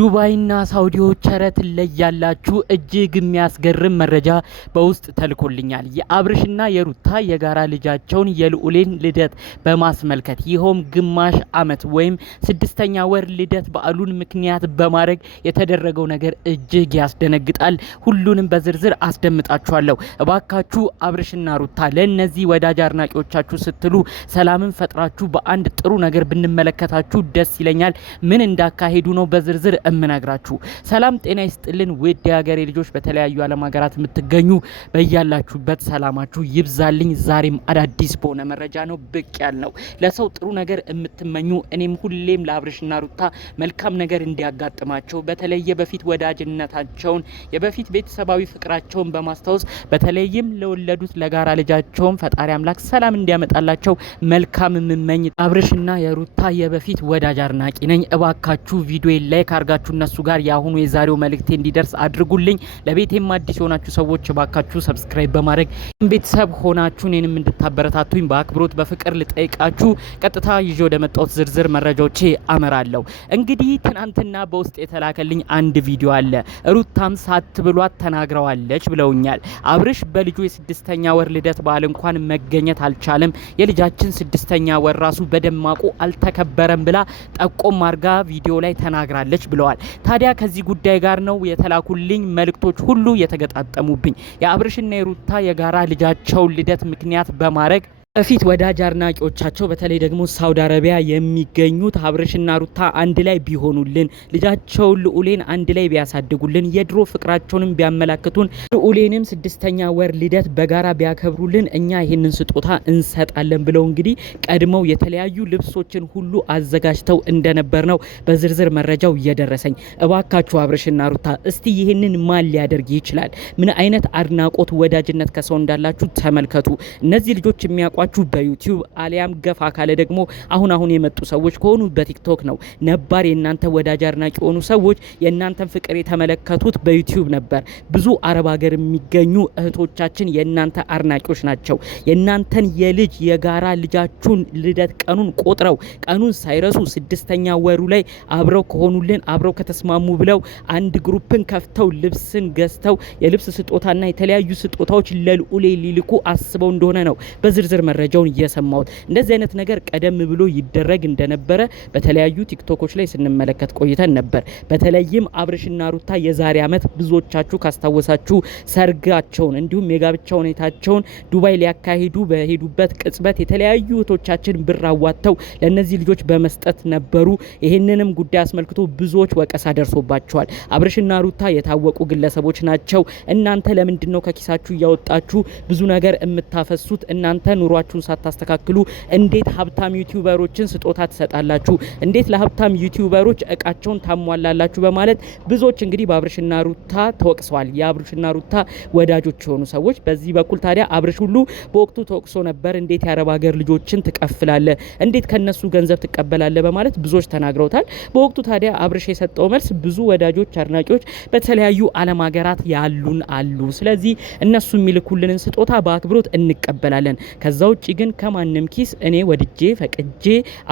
ዱባይና ሳውዲዎች ቸረት ለያላችሁ እጅግ የሚያስገርም መረጃ በውስጥ ተልኮልኛል። የአብርሽና የሩታ የጋራ ልጃቸውን የልዑሌን ልደት በማስመልከት ይኸውም ግማሽ ዓመት ወይም 6ኛ ወር ልደት በዓሉን ምክንያት በማድረግ የተደረገው ነገር እጅግ ያስደነግጣል። ሁሉንም በዝርዝር አስደምጣችኋለሁ። እባካችሁ አብርሽና ሩታ ለነዚህ ወዳጅ አድናቂዎቻችሁ ስትሉ ሰላምን ፈጥራችሁ በአንድ ጥሩ ነገር ብንመለከታችሁ ደስ ይለኛል። ምን እንዳካሄዱ ነው በዝርዝር እምነግራችሁ። ሰላም ጤና ይስጥልን ውድ የሀገሬ ልጆች በተለያዩ ዓለም ሀገራት የምትገኙ በያላችሁበት ሰላማችሁ ይብዛልኝ። ዛሬም አዳዲስ በሆነ መረጃ ነው ብቅ ያልነው። ለሰው ጥሩ ነገር የምትመኙ እኔም ሁሌም ለአብርሽና ሩታ መልካም ነገር እንዲያጋጥማቸው በተለየ በፊት ወዳጅነታቸውን የበፊት ቤተሰባዊ ፍቅራቸውን በማስታወስ በተለይም ለወለዱት ለጋራ ልጃቸውን ፈጣሪ አምላክ ሰላም እንዲያመጣላቸው መልካም የምመኝ አብርሽና የሩታ የበፊት ወዳጅ አድናቂ ነኝ። እባካችሁ ቪዲዮ ላይክ አርጋችሁ እነሱ ጋር ያሁኑ የዛሬው መልእክቴ እንዲደርስ አድርጉልኝ። ለቤቴም አዲስ የሆናችሁ ሰዎች እባካችሁ ሰብስክራይብ በማድረግ ቤተሰብ ሆናችሁ እኔንም እንድታበረታቱኝ በአክብሮት በፍቅር ልጠይቃችሁ ቀጥታ ይዤ ወደ መጣሁት ዝርዝር መረጃዎቼ አመራለሁ። እንግዲህ ትናንትና በውስጥ የተላከልኝ አንድ ቪዲዮ አለ። ሩታም ሳትብሏት ተናግረዋለች ብለውኛል። አብርሽ በልጁ የ6ኛ ወር ልደት በዓል እንኳን መገኘት አልቻለም፣ የልጃችን 6ኛ ወር ራሱ በደማቁ አልተከበረም ብላ ጠቆም አርጋ ቪዲዮ ላይ ተናግራለች ብለዋል። ታዲያ ከዚህ ጉዳይ ጋር ነው የተላኩልኝ መልእክቶች ሁሉ የተገጣጠሙብኝ። የአብርሽና የሩታ የጋራ ልጃቸውን ልደት ምክንያት በማድረግ በፊት ወዳጅ አድናቂዎቻቸው በተለይ ደግሞ ሳውዲ አረቢያ የሚገኙት አብርሽና ሩታ አንድ ላይ ቢሆኑልን፣ ልጃቸውን ልዑሌን አንድ ላይ ቢያሳድጉልን፣ የድሮ ፍቅራቸውንም ቢያመላክቱን፣ ልዑሌንም 6ኛ ወር ልደት በጋራ ቢያከብሩልን እኛ ይህንን ስጦታ እንሰጣለን ብለው እንግዲህ ቀድመው የተለያዩ ልብሶችን ሁሉ አዘጋጅተው እንደነበር ነው በዝርዝር መረጃው እየደረሰኝ። እባካችሁ አብርሽና ሩታ እስቲ ይህንን ማን ሊያደርግ ይችላል? ምን አይነት አድናቆት ወዳጅነት ከሰው እንዳላችሁ ተመልከቱ። እነዚህ ልጆች የሚያውቋችሁ በዩቲዩብ አሊያም ገፋ ካለ ደግሞ አሁን የመጡ ሰዎች ከሆኑ በቲክቶክ ነው። ነባር የእናንተ ወዳጅ አድናቂ የሆኑ ሰዎች የእናንተን ፍቅር የተመለከቱት በዩቲዩብ ነበር። ብዙ አረብ ሀገር የሚገኙ እህቶቻችን የእናንተ አድናቂዎች ናቸው። የእናንተን የልጅ የጋራ ልጃችሁን ልደት ቀኑን ቆጥረው ቀኑን ሳይረሱ 6ኛ ወሩ ላይ አብረው ከሆኑልን አብረው ከተስማሙ ብለው አንድ ግሩፕን ከፍተው ልብስን ገዝተው የልብስ ስጦታና የተለያዩ ስጦታዎች ለልዑሌ ሊልኩ አስበው እንደሆነ ነው በዝርዝር መረጃውን እየሰማሁት። እንደዚህ አይነት ነገር ቀደም ብሎ ይደረግ እንደነበረ በተለያዩ ቲክቶኮች ላይ ስንመለከት ቆይተን ነበር። በተለይም አብርሽና ሩታ የዛሬ ዓመት ብዙዎቻችሁ ካስታወሳችሁ ሰርጋቸውን እንዲሁም የጋብቻ ሁኔታቸውን ዱባይ ሊያካሂዱ በሄዱበት ቅጽበት የተለያዩ እህቶቻችን ብር አዋጥተው ለነዚህ ልጆች በመስጠት ነበሩ። ይህንንም ጉዳይ አስመልክቶ ብዙዎች ወቀሳ ደርሶባቸዋል። አብርሽና ሩታ የታወቁ ግለሰቦች ናቸው። እናንተ ለምንድነው ከኪሳችሁ እያወጣችሁ ብዙ ነገር የምታፈሱት? እናንተ ኑሯችሁን ሳታስተካክሉ እንዴት ሀብታም ዩቲዩበሮችን ስጦታ ትሰጣላችሁ? እንዴት ለሀብታም ዩቲዩበሮች እቃቸውን ታሟላላችሁ? በማለት ብዙዎች እንግዲህ በአብርሽና ሩታ ተወቅሰዋል። የአብርሽና ሩታ ወዳጆች የሆኑ ሰዎች በዚህ በኩል ታዲያ አብርሽ ሁሉ በወቅቱ ተወቅሶ ነበር። እንዴት የአረብ ሀገር ልጆችን ትቀፍላለ? እንዴት ከነሱ ገንዘብ ትቀበላለ? በማለት ብዙዎች ተናግረውታል። በወቅቱ ታዲያ አብርሽ የሰጠው መልስ ብዙ ወዳጆች አድናቂዎች በተለያዩ ዓለም ሀገራት ያሉን አሉ፣ ስለዚህ እነሱ የሚልኩልንን ስጦታ በአክብሮት እንቀበላለን። ከዛ ውጪ ግን ከማንም ኪስ እኔ ወድጄ ፈቅጄ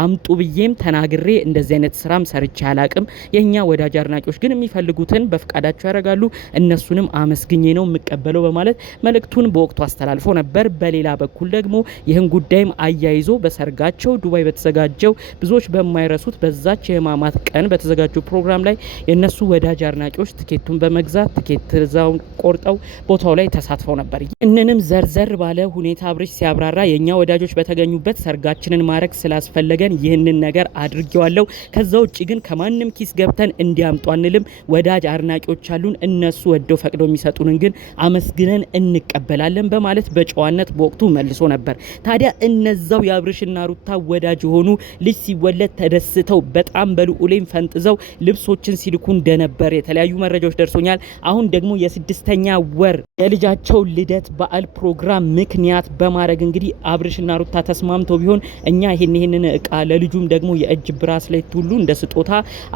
አምጡ ብዬም ተናግሬ እንደዚህ አይነት ስራም ሰርቼ አላቅም። የኛ ወዳጅ አድናቂዎች ግን የሚፈልጉትን በፍቃዳቸው ያደርጋሉ፣ እነሱንም አመስግኜ ነው የምቀበለው በማለት መልእክቱን በወቅቱ አስተላልፎ ነበር። በሌላ በኩል ደግሞ ይህን ጉዳይም አያይዞ በሰርጋቸው ዱባይ በተዘጋጀው ብዙዎች በማይረሱት በዛች የህማማት ቀን በተዘጋጀው ፕሮግራም ላይ የነሱ ወዳጅ አድናቂዎች ትኬቱን በመግዛት ትኬት ዛው ቆርጠው ቦታው ላይ ተሳትፈው ነበር። እነንም ዘርዘር ባለ ሁኔታ አብርሽ ሲያብራራ የኛ ወዳጆች በተገኙበት ሰርጋችንን ማረክ ስላስፈለገን ይህንን ነገር አድርጌዋለሁ። ከዛ ውጪ ግን ከማንም ኪስ ገብተን እንዲያምጡ አንልም። ወዳጅ አድናቂዎች አሉን፣ እነሱ ወደው ፈቅደው የሚሰጡንን ግን አመስግነን እንቀበላለን በማለት በጨዋነት በወቅቱ መልሶ ነበር። ታዲያ እነዛው የአብርሽና ሩታ ወዳጅ የሆኑ ልጅ ሲወለድ ተደስተው በጣም በልዑሌም ፈንጥዘው ልብሶችን ሲልኩ እንደነበር የተለያዩ መረጃዎች ደርሶኛል። አሁን ደግሞ የ6ኛ ወር የልጃቸው ልደት በዓል ፕሮግራም ምክንያት በማድረግ እንግዲህ አብርሽና ሩታ ተስማምተው ቢሆን እኛ ይሄንን እቃ ለልጁም ደግሞ የእጅ ብራስሌት ሁሉ እንደ ስጦታ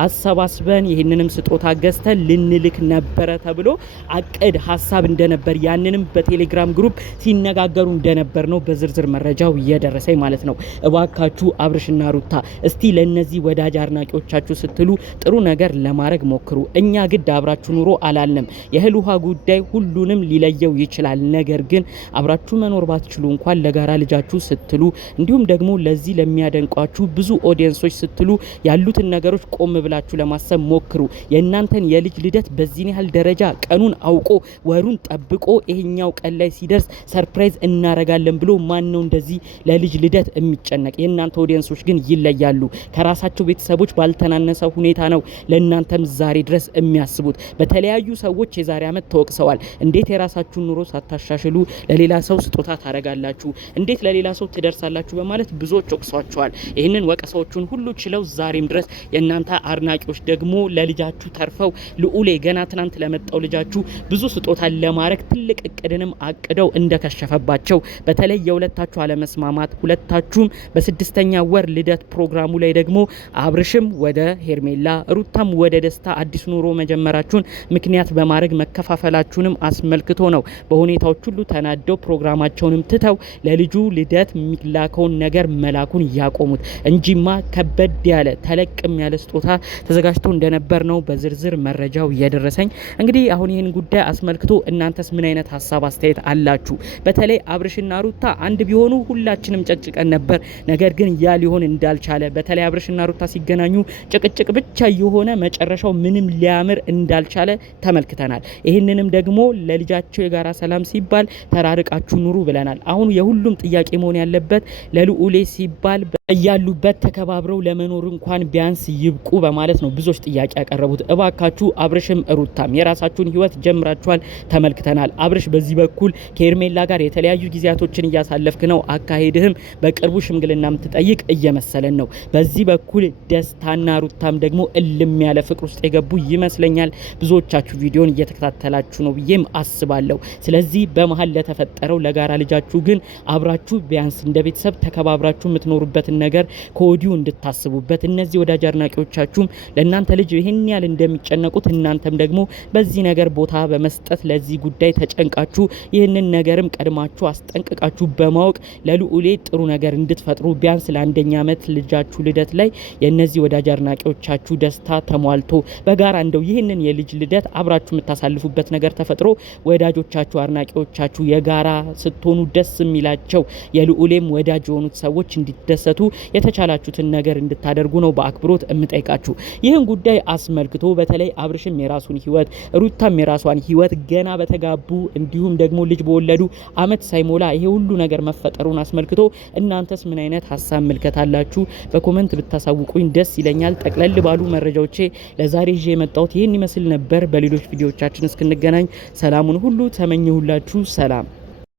አሰባስበን ይሄንንም ስጦታ ገዝተን ልንልክ ነበረ ተብሎ አቅድ ሀሳብ እንደነበር ያንንም በቴሌግራም ግሩፕ ሲነጋገሩ እንደነበር ነው በዝርዝር መረጃው እየደረሰኝ ማለት ነው። እባካችሁ አብርሽና ሩታ እስቲ ለነዚህ ወዳጅ አድናቂዎቻችሁ ስትሉ ጥሩ ነገር ለማድረግ ሞክሩ። እኛ ግድ አብራችሁ ኑሮ አላልንም። የእህል ውሃ ጉዳይ ሁሉንም ሊለየው ይችላል። ነገር ግን አብራችሁ መኖር ባትችሉ እንኳን ለጋራ ልጃችሁ ስትሉ እንዲሁም ደግሞ ለዚህ ለሚያደንቋችሁ ብዙ ኦዲየንሶች ስትሉ ያሉትን ነገሮች ቆም ብላችሁ ለማሰብ ሞክሩ። የእናንተን የልጅ ልደት በዚህ ያህል ደረጃ ቀኑን አውቆ ወሩን ጠብቆ ይሄኛው ቀን ላይ ሲደርስ ሰርፕራይዝ እናረጋለን ብሎ ማን ነው እንደዚህ ለልጅ ልደት የሚጨነቅ? የእናንተ ኦዲየንሶች ግን ይለያሉ። ከራሳቸው ቤተሰቦች ባልተናነሰ ሁኔታ ነው ለእናንተም ዛሬ ድረስ የሚያስቡት። በተለያዩ ሰዎች የዛሬ ዓመት ተወቅሰዋል። እንዴት የራሳችሁን ኑሮ ሳታሻሽሉ ለሌላ ሰው ስጦታ ታረጋላችሁ? እንዴት ለሌላ ሰው ትደርሳላችሁ? በማለት ብዙዎች ወቅሷቸዋል። ይህንን ወቀሳዎቹን ሁሉ ችለው ዛሬም ድረስ የእናንተ አድናቂዎች ደግሞ ለልጃችሁ ተርፈው ልዑሌ ገና ትናንት ለመጣው ልጃችሁ ብዙ ስጦታ ለማድረግ ትልቅ እቅድንም አቅደው እንደከሸፈባቸው በተለይ የሁለታችሁ አለመስማማት ሁለታችሁም በስድስተኛ ወር ልደት ፕሮግራሙ ላይ ደግሞ አብርሽም ወደ ሄርሜላ ሩታም ወደ ደስታ አዲስ ኑሮ መጀመራችሁን ምክንያት በማድረግ መከፋፈላችሁንም አስመልክቶ ነው በሁኔታዎች ሁሉ ተናደው ፕሮግራማቸውንም ትተው ለልጁ ልደት የሚላከውን ነገር መላኩን ያቆሙት እንጂማ ከበድ ያለ ተለቅም ያለ ስጦታ ተዘጋጅቶ እንደነበር ነው በዝርዝር መረጃው እየደረሰኝ። እንግዲህ አሁን ይህን ጉዳይ አስመልክቶ እናንተስ ምን አይነት ሀሳብ አስተያየት አላችሁ? በተለይ አብርሽና ሩታ አንድ ቢሆኑ ሁላችንም ጨቅጭቀን ነበር። ነገር ግን ያ ሊሆን እንዳልቻለ በተለይ አብርሽና ሩታ ሲገናኙ ጭቅጭቅ ብቻ የሆነ መጨረሻው ምንም ሊያምር እንዳልቻለ ተመልክተናል። ይህንንም ደግሞ ለልጃቸው የጋራ ሰላም ሲባል ተራርቃችሁ ኑሩ ብለናል። አሁን የሁሉም ጥያቄ መሆን ያለበት ለልዑሌ ሲባል እያሉበት ተከባብረው ለመኖር እንኳን ቢያንስ ይብቁ በማለት ነው ብዙዎች ጥያቄ ያቀረቡት። እባካችሁ አብርሽም ሩታም የራሳችሁን ህይወት ጀምራችኋል፣ ተመልክተናል። አብርሽ በዚህ በኩል ከሄርሜላ ጋር የተለያዩ ጊዜያቶችን እያሳለፍክ ነው። አካሄድህም በቅርቡ ሽምግልና ምትጠይቅ እየመሰለን ነው። በዚህ በኩል ደስታና ሩታም ደግሞ እልም ያለ ፍቅር ውስጥ የገቡ ይመስለኛል። ብዙዎቻችሁ ቪዲዮን እየተከታተላችሁ ነው ብዬም አስባለሁ። ስለዚህ በመሀል ለተፈጠረው ለጋራ ልጃችሁ ግን አብራችሁ ቢያንስ እንደ ቤተሰብ ተከባብራችሁ የምትኖሩበትን ነገር ከወዲሁ እንድታስቡበት እነዚህ ወዳጅ አድናቂዎቻችሁም ለእናንተ ልጅ ይህን ያህል እንደሚጨነቁት እናንተም ደግሞ በዚህ ነገር ቦታ በመስጠት ለዚህ ጉዳይ ተጨንቃችሁ ይህንን ነገርም ቀድማችሁ አስጠንቅቃችሁ በማወቅ ለልዑሌ ጥሩ ነገር እንድትፈጥሩ ቢያንስ ለአንደኛ ዓመት ልጃችሁ ልደት ላይ የእነዚህ ወዳጅ አድናቂዎቻችሁ ደስታ ተሟልቶ በጋራ እንደው ይህንን የልጅ ልደት አብራችሁ የምታሳልፉበት ነገር ተፈጥሮ ወዳጆቻችሁ አድናቂዎቻችሁ የጋራ ስትሆኑ ደስ የሚላቸው የልዑሌም ወዳጅ የሆኑት ሰዎች እንዲደሰቱ የተቻላችሁትን ነገር እንድታደርጉ ነው በአክብሮት እምጠይቃችሁ። ይህን ጉዳይ አስመልክቶ በተለይ አብርሽም የራሱን ህይወት ሩታም የራሷን ህይወት ገና በተጋቡ እንዲሁም ደግሞ ልጅ በወለዱ አመት ሳይሞላ ይሄ ሁሉ ነገር መፈጠሩን አስመልክቶ እናንተስ ምን አይነት ሀሳብ ምልከታላችሁ? በኮመንት ብታሳውቁኝ ደስ ይለኛል። ጠቅለል ባሉ መረጃዎቼ ለዛሬ ይዤ የመጣሁት ይህን ይመስል ነበር። በሌሎች ቪዲዮዎቻችን እስክንገናኝ ሰላሙን ሁሉ ተመኘሁላችሁ። ሰላም